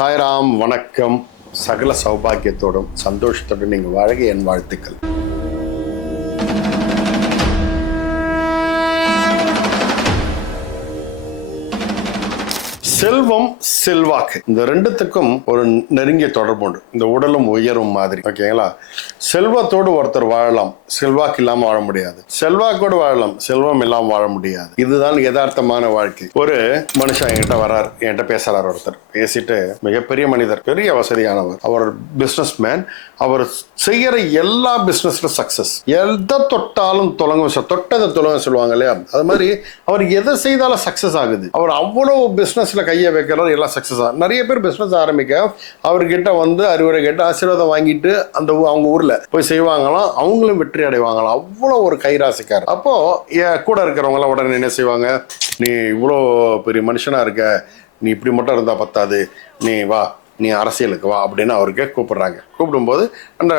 சாய்ராம் வணக்கம். சகல சௌபாகியத்தோடும் சந்தோஷத்தோடும் நீங்கள் வாழ்க என் வாழ்த்துக்கள். செல்வம் செல்வாக்கு. இந்த ரெண்டுத்துக்கும் ஒரு நெருங்கிய தொடர்பு உண்டு இந்த உடலும் உயரும் மாதிரி. ஓகேங்களா? செல்வத்தோடு ஒருத்தர் வாழலாம் செல்வாக்கு இல்லாம வாழ முடியாது. செல்வாக்கோடு வாழலாம் செல்வம் இல்லாமல் வாழ முடியாது. இதுதான் யதார்த்தமான வாழ்க்கை. ஒரு மனுஷன் என்கிட்ட வரார் என்கிட்ட பேசுறார் ஒருத்தர். பேசிட்டு மிகப்பெரிய மனிதர் பெரிய வசதியானவர். அவர் பிஸ்னஸ் மேன் அவர் செய்யற எல்லா பிசினஸ்ல சக்சஸ் எதை தொட்டாலும் தொலங்க தொட்டதை தொலங்க சொல்லுவாங்க இல்லையா? அது மாதிரி அவர் எதை செய்தாலும் சக்சஸ் ஆகுது. அவர் அவ்வளவு பிஸ்னஸ்ல கையை வைக்கிறார் எல்லாம் சக்சஸ் ஆகும் நிறைய பேர் பிஸ்னஸ் ஆரம்பிக்க அவர்கிட்ட வந்து அறிவுரை கேட்டு ஆசீர்வாதம் வாங்கிட்டு அந்த அவங்க ஊர்ல போய் செய்வாங்களாம் அவங்களும் வெற்றி அடைவாங்களாம். அவ்வளோ ஒரு கைராசிக்கார் அப்போ கூட இருக்கிறவங்க எல்லாம் உடனே என்ன செய்வாங்க? நீ இவ்வளோ பெரிய மனுஷனா இருக்க. நீ இப்படி மட்டும் இருந்தா பத்தாது. நீ வா நீ அரசியலுக்கு வா அப்படின்னு அவருக்கு கூப்பிடுறாங்க. கூப்பிடும்போது அந்த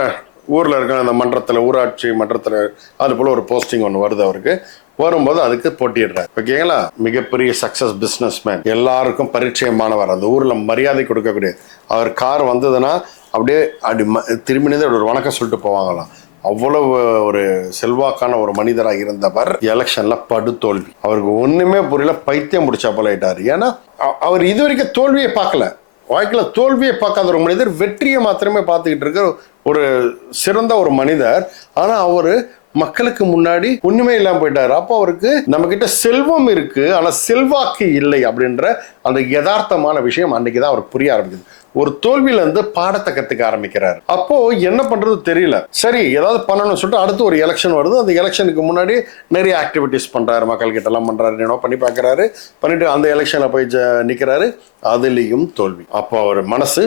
ஊரில் இருக்கிற அந்த மன்றத்தில் ஊராட்சி மன்றத்தில் அது போல் ஒரு போஸ்டிங் ஒன்று வருது அவருக்கு. வரும்போது அதுக்கு போட்டிடுறாரு ஓகேங்களா? மிகப்பெரிய சக்ஸஸ் பிஸ்னஸ் மேன் எல்லாருக்கும் பரிச்சயமானவர் அந்த ஊரில் மரியாதை கொடுக்கக்கூடிய. அவர் கார் வந்ததுன்னா அப்படியே அப்படி ம- திரும்பினதே ஒரு வணக்கம் சொல்லிட்டு போவாங்களாம். அவ்வளவு ஒரு செல்வாக்கான ஒரு மனிதராக இருந்தவர் எலெக்ஷன்ல படுதோல்வி. அவருக்கு ஒண்ணுமே புரியல பைத்தியம் முடிச்சா போல ஆயிட்டாரு. ஏன்னா அவர் இது வரைக்கும் தோல்வியை பார்க்கல. வாழ்க்கையில் தோல்வியை பார்க்காத ஒரு மனிதர் வெற்றியை மாத்திரமே பார்த்துக்கிட்டு இருக்கிற ஒரு சிறந்த ஒரு மனிதர். ஆனால் அவர் மக்களுக்கு முன்னாடி ஒண்ணுமே இல்லாம போயிட்டாரு. அப்போ அவருக்கு நம்ம கிட்ட செல்வம் இருக்கு ஆனா செல்வாக்கு இல்லை அப்படின்ற அந்த யதார்த்தமான விஷயம் அன்னைக்கு தான் அவருக்கு புரிய ஆரம்பிக்குது. ஒரு தோல்வியில இருந்து பாடத்தை கத்துக்க ஆரம்பிக்கிறார். அப்போ என்ன பண்றது தெரியல. சரி ஏதாவது பண்ணணும்னு சொல்லிட்டு அடுத்து ஒரு எலெக்ஷன் வருது. அந்த எலெக்ஷனுக்கு முன்னாடி நிறைய ஆக்டிவிட்டிஸ் பண்றாரு. மக்கள் கிட்ட எல்லாம் பண்றாரு. என்னோ பண்ணி பார்க்கறாரு. பண்ணிட்டு அந்த எலெக்ஷன்ல போய் நிக்கிறாரு. அதுலயும் தோல்வி. அப்போ அவர் மனசு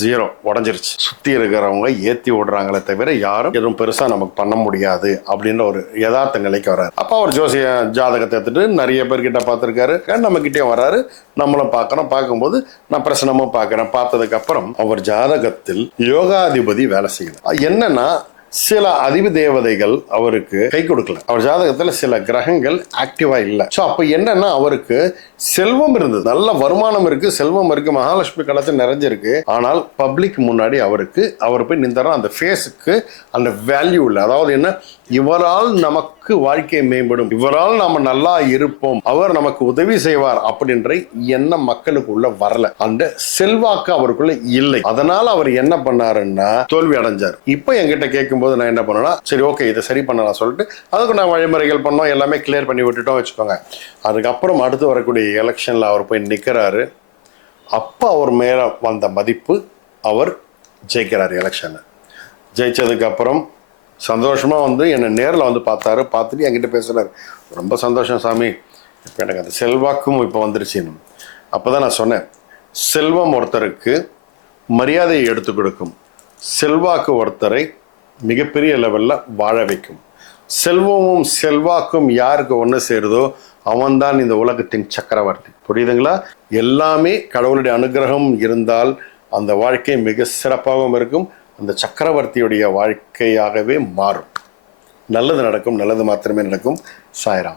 ஜீரோ உடஞ்சிருச்சு. சுத்தி இருக்கிறவங்க ஏத்தி விடுறாங்களே தவிர யாரும் எதுவும் பெருசா நமக்கு பண்ண முடியாது. அப்படின்ற ஒரு யதார்த்த நிலைக்கு வராரு. அப்போ அவர் ஜோசிய ஜாதகத்தை எடுத்துட்டு நிறைய பேர்கிட்ட பார்த்துருக்காரு. நம்ம கிட்டேயும் வராரு? நம்மளும் பார்க்கறோம் பார்க்கும்போது நான் பிரசனமும் பார்க்கறேன். பார்த்ததுக்கு அப்புறம் அவர் ஜாதகத்தில் யோகாதிபதி வேலை செய்யணும் என்னன்னா சில அதிப தேவதைகள் அவருக்கு கை கொடுக்கல. அவர் ஜாதகத்துல சில கிரகங்கள் ஆக்டிவா இல்லை. ஸோ அப்போ என்னன்னா அவருக்கு செல்வம் இருந்தது. நல்ல வருமானம் இருக்கு செல்வம் இருக்கு மகாலட்சுமி கலத்து நிறைஞ்சிருக்கு. ஆனால் பப்ளிக் முன்னாடி அவருக்கு அவர் போய் நின்றாரோ அந்த ஃபேஸுக்கு அந்த வேல்யூ இல்லை. அதாவது என்ன? இவரால் நமக்கு வாழ்க்கை மேம்படும். இவரால் நாம நல்லா இருப்போம். அவர் நமக்கு உதவி செய்வார் அப்படின்ற எண்ணம் மக்களுக்குள்ள வரல. அந்த செல்வாக்கு அவருக்குள்ள இல்லை. அதனால அவர் என்ன பண்ணாருன்னா தோல்வி அடைஞ்சார். இப்போ என்கிட்ட கேட்கும்போது நான் என்ன பண்ணேன்னா சரி ஓகே இதை சரி பண்ணலாம் சொல்லிட்டு அதுக்கு நான் வழிமுறைகள் பண்ணோம் எல்லாமே கிளியர் பண்ணி விட்டுட்டோம் வச்சுக்கோங்க. அதுக்கப்புறம் அடுத்து வரக்கூடிய எலெக்ஷன்ல அவர் போய் நிக்கிறாரு. அப்போ அவர் மேல வந்த மதிப்பு அவர் ஜெயிக்கிறார் எலெக்ஷனை ஜெயிச்சதுக்கப்புறம் சந்தோஷமாக வந்து என்னை நேரில் வந்து பார்த்தாரு பார்த்துட்டு என்கிட்ட பேசுறாரு. ரொம்ப சந்தோஷம் சாமி. இப்போ எனக்கு அந்த செல்வாக்கும் இப்போ வந்துருச்சுன்னு அப்போ தான் நான் சொன்னேன் செல்வம் ஒருத்தருக்கு மரியாதையை எடுத்து கொடுக்கும். செல்வாக்கு ஒருத்தரை மிகப்பெரிய லெவலில் வாழ வைக்கும். செல்வமும் செல்வாக்கும் யாருக்கு ஒன்று சேருதோ அவன்தான் இந்த உலகத்தின் சக்கரவர்த்தி. புரியுதுங்களா? எல்லாமே கடவுளுடைய அனுகிரகம் இருந்தால் அந்த வாழ்க்கை மிக சிறப்பாகவும் இருக்கும். அந்த சக்கரவர்த்தியுடைய வாழ்க்கையாகவே மாறும். நல்லது நடக்கும் நல்லது மாத்திரமே நடக்கும். சாய்ராம்.